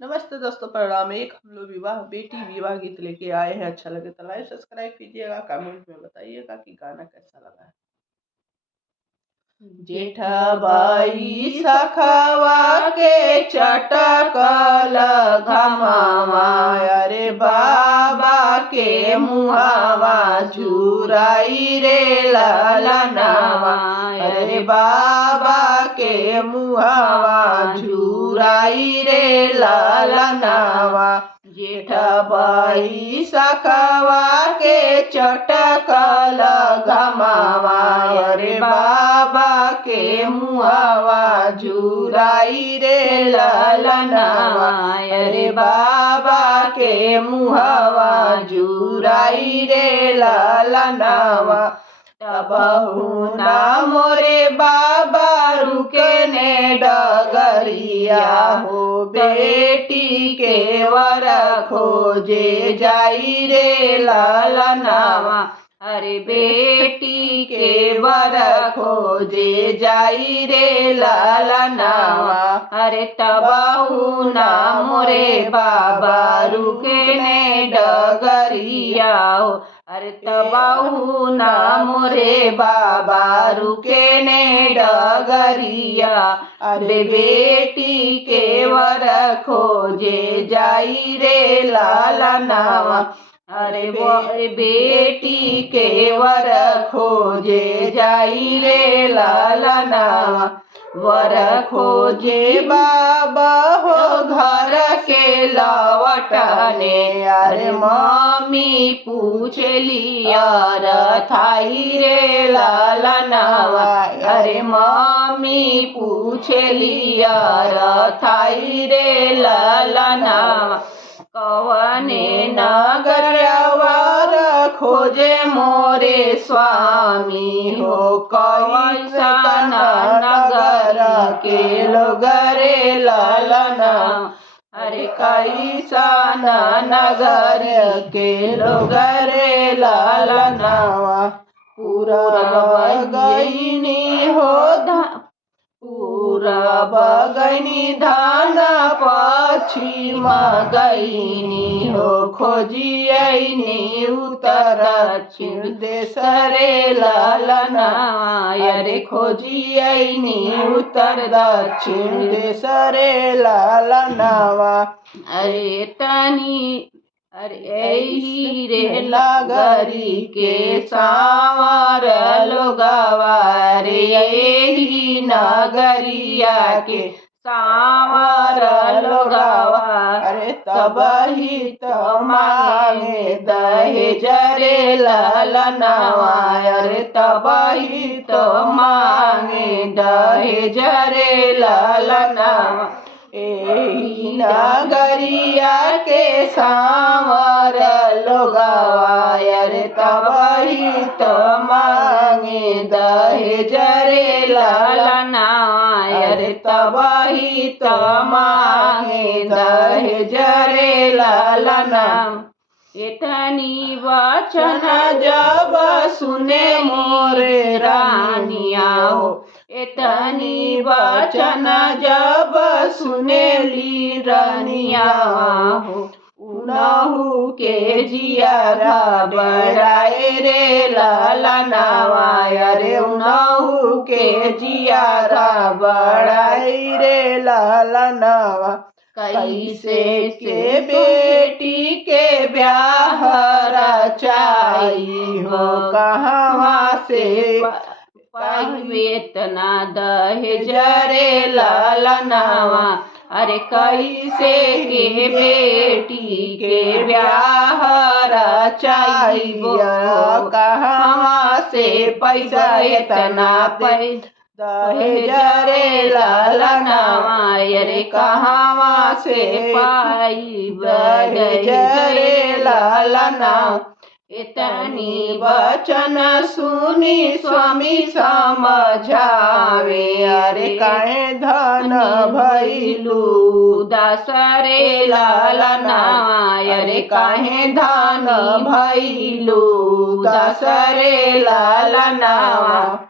नमस्ते दोस्तों, प्रणाम। एक हम लोग विवाह बेटी विवाह गीत लेके आए हैं। अच्छा लगे तो लाइक सब्सक्राइब कीजिएगा, कमेंट में बताइएगा कि गाना कैसा लगा है। जेठबाई सखवा के चटकल घमावा, अरे बाबा के मुहावा झुराई रे ललनावा, अरे बाबा के मुहावा झुराई रे ललनावा। जेठबाई सखवा के चटकल घमावा, अरे बाबा के मुहावा झुराई रे ललनावा, अरे बाबा के मुहावा झुराई रे ललनावा। तबहु ना मोरे बाबा रुकने डगरिया हो, बेटी के वर खोजे जाई रे ललनावा, अरे बेटी के वर खोजे जाई रे ललनावा। अरे तबहु ना मोरे बाबा रुकने डगरिया हो, अरे तबहु ना मोरे बाबा रुकने डगरिया, अरे बेटी के वर खोजे जाई रे ललनावा, अरे बेटी के वर खोजे जाई रे ललनावा। वर खोजे बाबा हो घर के लवटने, अरे मम्मी पूछली यार थाई रे ललनावा, अरे मम्मी पूछली यार थाई रे ललनावा। कवने नगरवर खोजे मोरे स्वामी हो, कैसन नगर के लोग रे ललना, अरे कैसन नगर के लोग रे ललनावा। पूरब गईनी हो पूरब गईनी धान, पश्चिम गईनी हो खोजियनी उत्तर दक्षिण देश रे ललनावा, अरे खोजियनी उत्तर दक्षिण देश रे ललनावा। अरे तनी अरे यही रे नगरी के सांवर लोगवा, रे यही नगरिया के सांवर लोगवा, अरे तबही तो मांगे दहेज रे ललनावा, अरे तबही तो मांगे दहेज रे ललनावा। एही नगरिया के सांवर लोगवा, अरे तबही तो मांगे दहेज रे ललनावा, अरे तबही तो मांगे दहेज रे ललनावा। इतनी वचन जब सुने मोरे रानिया हो, इतनी वचन जब सुनेली रानिया हो, उनहु के जियारा बढ़ाए रे ललनावा, अरे उनहु के जियारा बढ़ाए रे ललनावा। कैसे के बेटी के ब्याह रचाई हो, कहाँ से पाई वेतना दहेज रे ललनावा, अरे कैसे के बेटी के ब्याह रचाई हो, कहाँ से पैसा इतना दहेज रे ललनावा, अरे कहाँ से पाई दहेज रे ललनावा। इतनी वचन सुनी स्वामी समझावे, अरे काहे धन भइलू दास रे ललनावा, अरे काहे धन भइलू दास रे ललनावा।